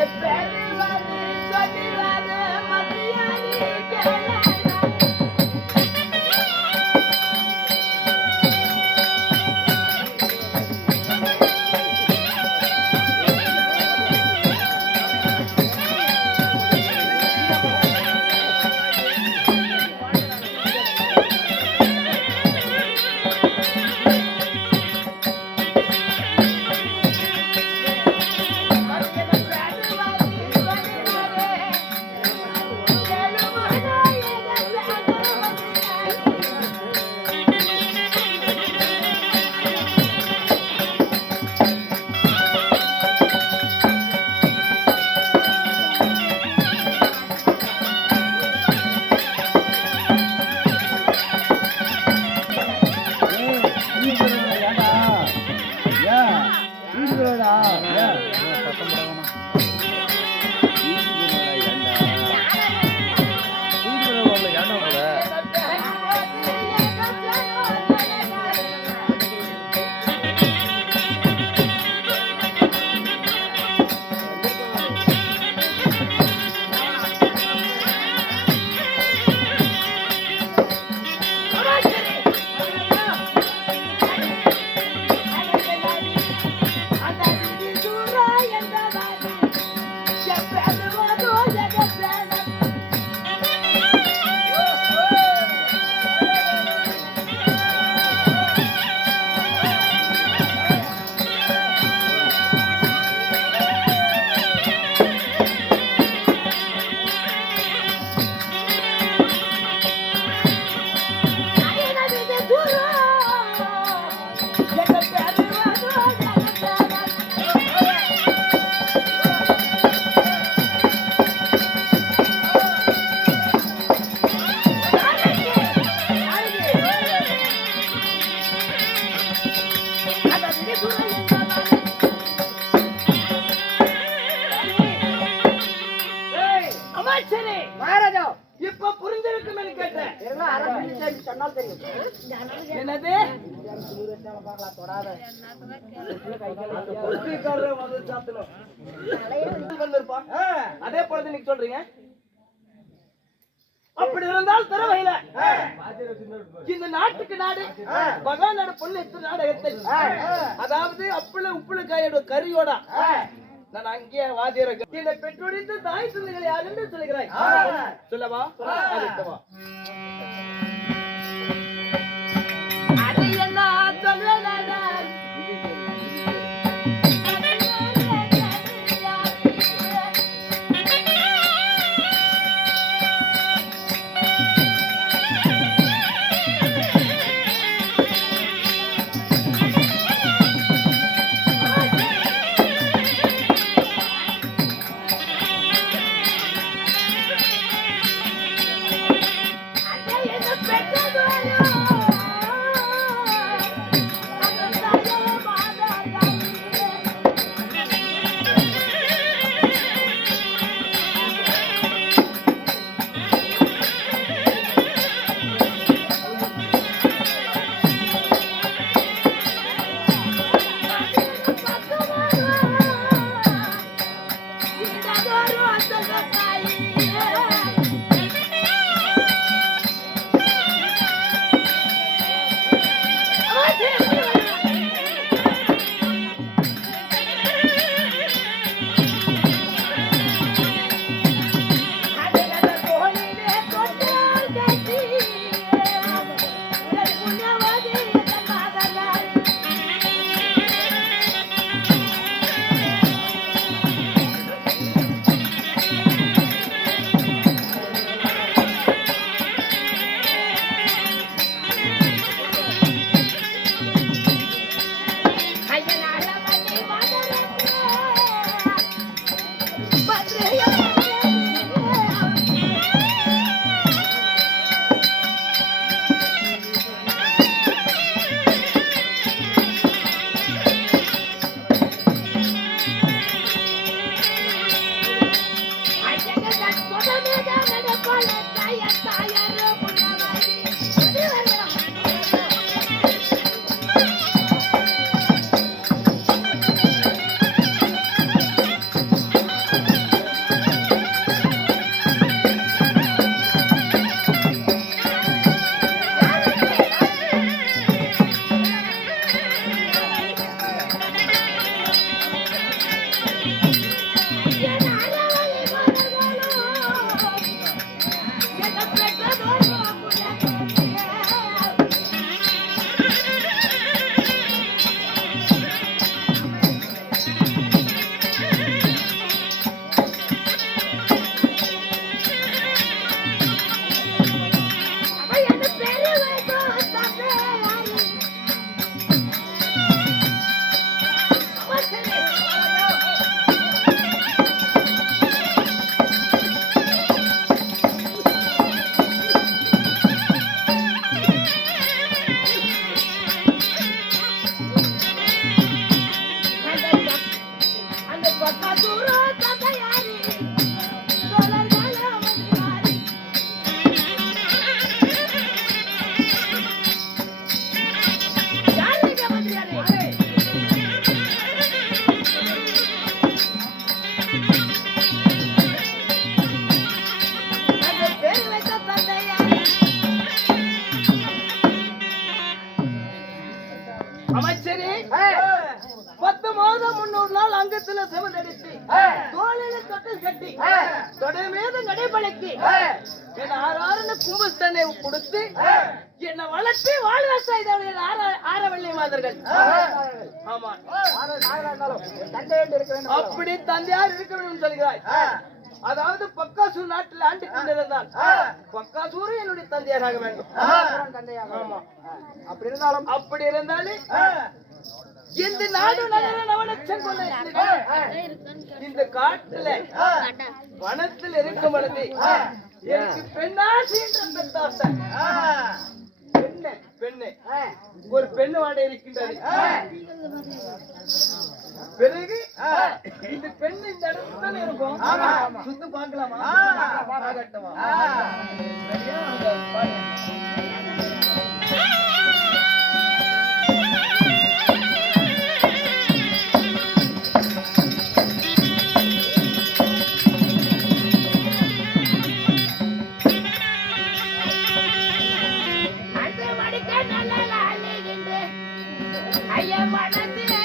get better. சத்தம் போடாமா மகாராஜா இப்ப புரிஞ்சிருக்கும் என்று கேட்டேன் சொன்னால் தெரியும். என்னது. அதே போல நீங்க சொல்றீங்க. அப்படி இருந்தால் தரவையில. இந்த நாட்டுக்கு நாடு பகவான் நாடு பொண்ணு நாடகத்தில் அதாவது அப்புள உப்புள காயோட கறியோட நான் அங்கேயே வாதியர இந்த பெற்றோடித்து தாய் சொல்லுகளை யாருன்னு சொல்லுகிறாய்? சொல்லவா? அதுக்கவா বলো Pagkadurata செவந்தடித்து தோளில தொட்டு கட்டி தொடை மீது நடைபழக்கி என் ஆறாறுன்னு கும்பஸ்தனை கொடுத்து என்னை வளர்த்து வாழ்வ செய்தவர்கள் ஆற ஆரவள்ளி மாதர்கள். ஆமா. அப்படி தந்தையார் இருக்க வேண்டும். சொல்கிறாய். அதாவது பக்காசூர் நாட்டில் ஆண்டு கொண்டிருந்தால் பக்காசூர் என்னுடைய தந்தையாராக வேண்டும். அப்படி இருந்தாலும் அப்படி இருந்தாலே இந்த நாடு இந்த காட்டுல வனத்தில் இருக்கும் பொழுது எனக்கு பெண்ணாசி என்ற பெத்தாசை பெண்ணு பெண்ணு. ஒரு பெண்ணு வாடை இருக்கின்றது. பிறகு இந்த பெண்ணு இந்த இடத்துல இருக்கும்? சுத்து பார்க்கலாமா? ஆகட்டுமா? சரியா? அங்க ஐயா மனத்திலே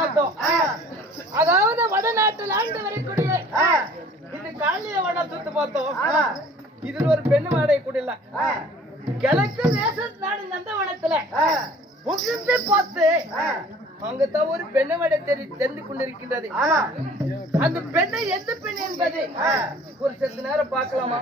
பார்த்தோம் அதாவது வடநாட்டில் ஆண்டு வரக்கூடிய இது வடம் சுத்து பார்த்தோம். இதுல ஒரு பெண்ணு வாடகை கூடல கிழக்கு தேச நாடு நந்தவனத்துல புகுந்து பார்த்து அங்கத்தான் ஒரு பெண்ணை வடை தெரி தெரிந்து கொண்டிருக்கின்றது. அந்த பெண்ணை எந்த பெண் என்பது ஒரு சத்து நேரம் பார்க்கலாமா?